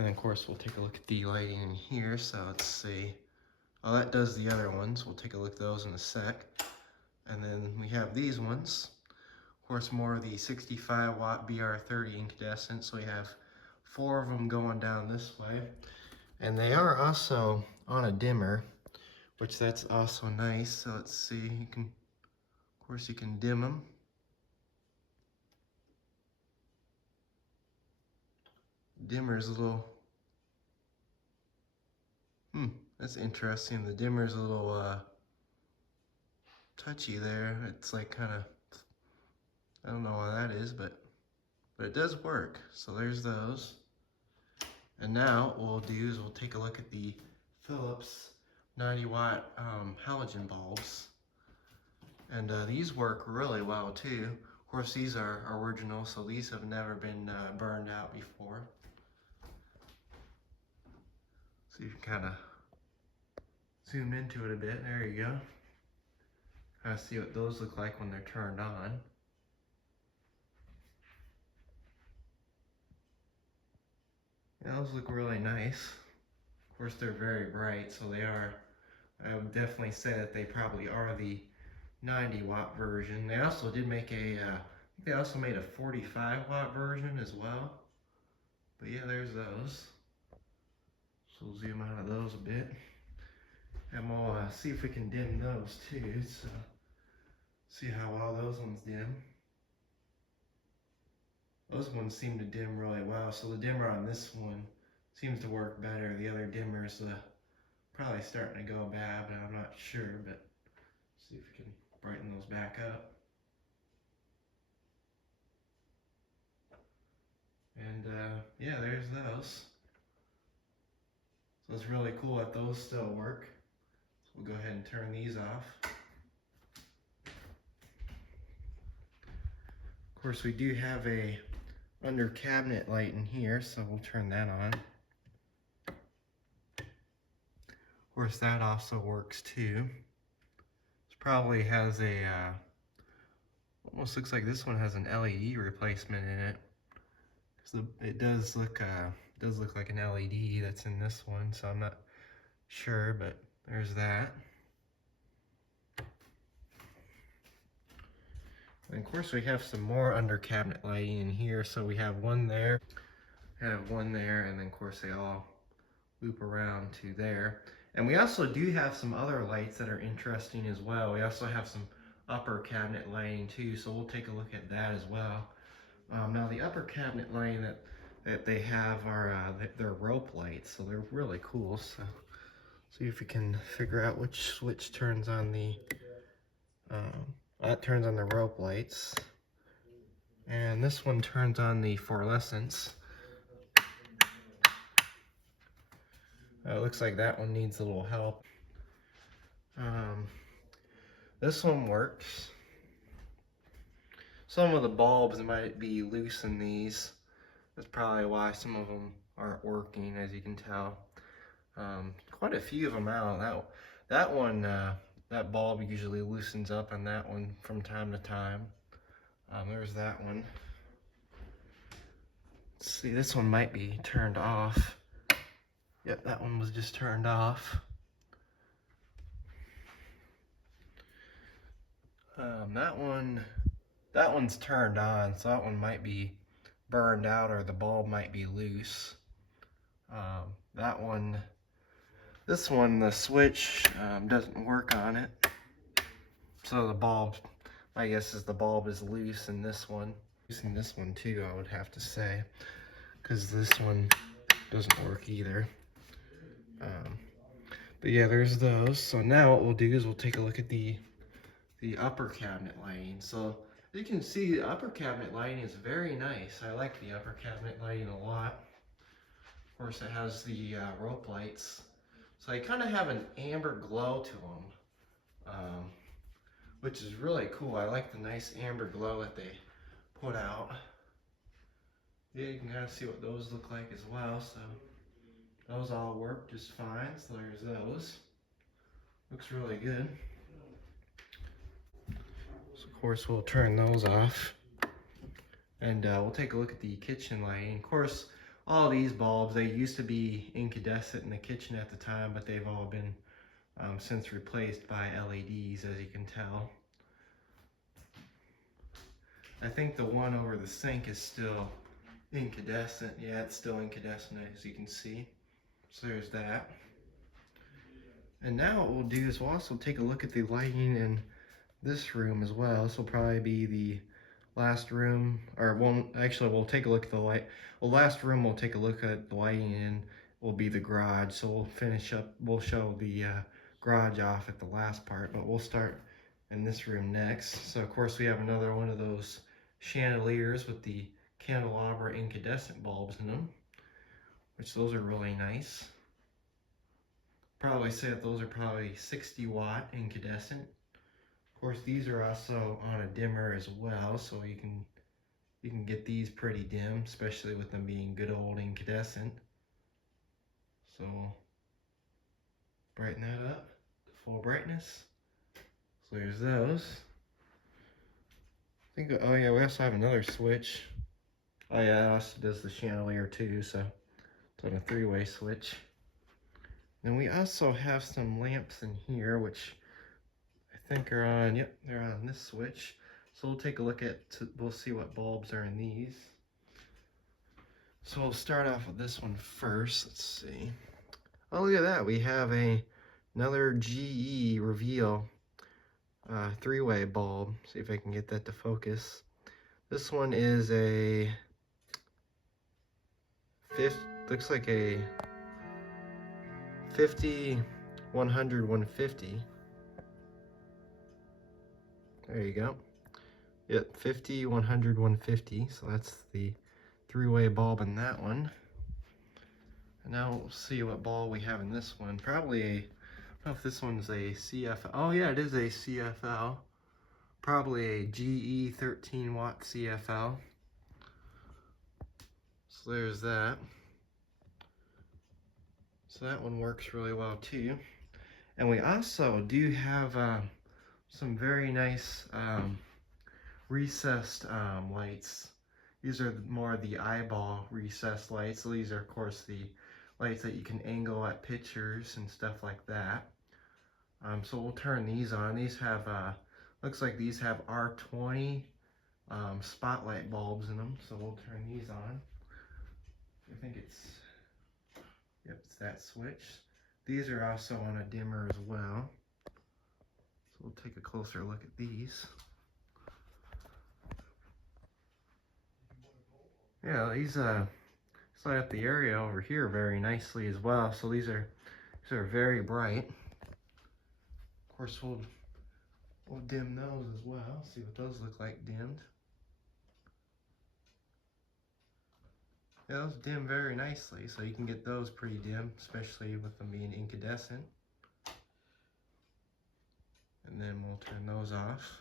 And then of course we'll take a look at the lighting in here. So let's see. Oh, that does the other ones. We'll take a look at those in a sec. And then we have these ones. Of course, more of the 65 watt BR30 incandescent. So we have 4 of them going down this way. And they are also on a dimmer, which that's also nice. So let's see, you can, of course you can dim them. Dimmer is a little, that's interesting. The dimmer is a little touchy there. It's like kind of, I don't know why that is, but it does work. So there's those. And now what we'll do is we'll take a look at the Philips 90 watt halogen bulbs. And these work really well too. Of course, these are original, so these have never been burned out before. So you can kind of zoom into it a bit. There you go. Kind of see what those look like when they're turned on. Yeah, those look really nice. Of course, they're very bright, so they are. I would definitely say that they probably are the 90 watt version. They also did make a, I think they also made a 45 watt version as well. But yeah, there's those. So we'll zoom out of those a bit. And we'll see if we can dim those too. So see how well those ones dim. Those ones seem to dim really well. So the dimmer on this one seems to work better. The other dimmer's probably starting to go bad, but I'm not sure. But see if we can brighten those back up. And yeah, there's those. So it's really cool that those still work. So we'll go ahead and turn these off. Of course, we do have a under cabinet light in here, so we'll turn that on. Of course, that also works too. This probably has a, almost looks like this one has an LED replacement in it. So it does look like an LED that's in this one, so I'm not sure, but there's that. And of course, we have some more under cabinet lighting in here. So we have one there, and then of course they all loop around to there. And we also do have some other lights that are interesting as well. We also have some upper cabinet lighting too, so we'll take a look at that as well. Now the upper cabinet lighting that they have are they're rope lights, so they're really cool. So see if we can figure out which switch turns on the that turns on the rope lights, and this one turns on the fluorescence. It looks like that one needs a little help. This one works. Some of the bulbs might be loose in these. That's probably why some of them aren't working, as you can tell. Quite a few of them out. That one, that bulb usually loosens up on that one from time to time. There's that one. Let's see, this one might be turned off. Yep, that one was just turned off. That one's turned on, so that one might be burned out, or the bulb might be loose. This one, the switch doesn't work on it. So the bulb, I guess, the bulb is loose in this one. Using this one too, I would have to say, because this one doesn't work either. But yeah, there's those. So now what we'll do is we'll take a look at the upper cabinet lighting. So as you can see, the upper cabinet lighting is very nice. I like the upper cabinet lighting a lot. Of course, it has the rope lights. So they kind of have an amber glow to them, which is really cool. I like the nice amber glow that they put out. Yeah, you can kind of see what those look like as well. So those all work just fine. So there's those. Looks really good. So of course we'll turn those off. And we'll take a look at the kitchen lighting. Of course, all these bulbs, they used to be incandescent in the kitchen at the time, but they've all been since replaced by LEDs, as you can tell. I think the one over the sink is still incandescent. Yeah, it's still incandescent, as you can see. So there's that. And now what we'll do is we'll also take a look at the lighting in this room as well. This will probably be the last room, or we'll take a look at the light. Well, last room we'll take a look at the lighting in will be the garage. So we'll show the garage off at the last part, but we'll start in this room next. So of course we have another one of those chandeliers with the candelabra incandescent bulbs in them, which those are really nice. Probably say that those are probably 60-watt incandescent. Of course, these are also on a dimmer as well, so you can get these pretty dim, especially with them being good old incandescent. So brighten that up to full brightness. So there's those. I think, oh yeah, we also have another switch. Oh yeah, it also does the chandelier too, so it's on a 3-way switch. Then we also have some lamps in here, which I think are on, yep, they're on this switch. So we'll take a look at, we'll see what bulbs are in these. So we'll start off with this one first. Let's see. Oh, look at that. We have another GE Reveal 3-way bulb. See if I can get that to focus. This one is a looks like a 50, 100, 150. There you go. Yep, 50, 100, 150. So that's the 3-way bulb in that one. And now we'll see what bulb we have in this one. Probably I don't know if this one's a CFL. Oh yeah, it is a CFL. Probably a GE 13-watt CFL. So there's that. So that one works really well too. And we also do have some very nice recessed lights. These are more the eyeball recessed lights. So these are, of course, the lights that you can angle at pictures and stuff like that. So we'll turn these on. These have, looks like these have R20 spotlight bulbs in them. So we'll turn these on. I think it's, yep, it's that switch. These are also on a dimmer as well. So we'll take a closer look at these. Yeah, these light up the area over here very nicely as well. So these are very bright. Of course, we'll dim those as well. See what those look like dimmed. Yeah, those dim very nicely, so you can get those pretty dim, especially with them being incandescent. And then we'll turn those off.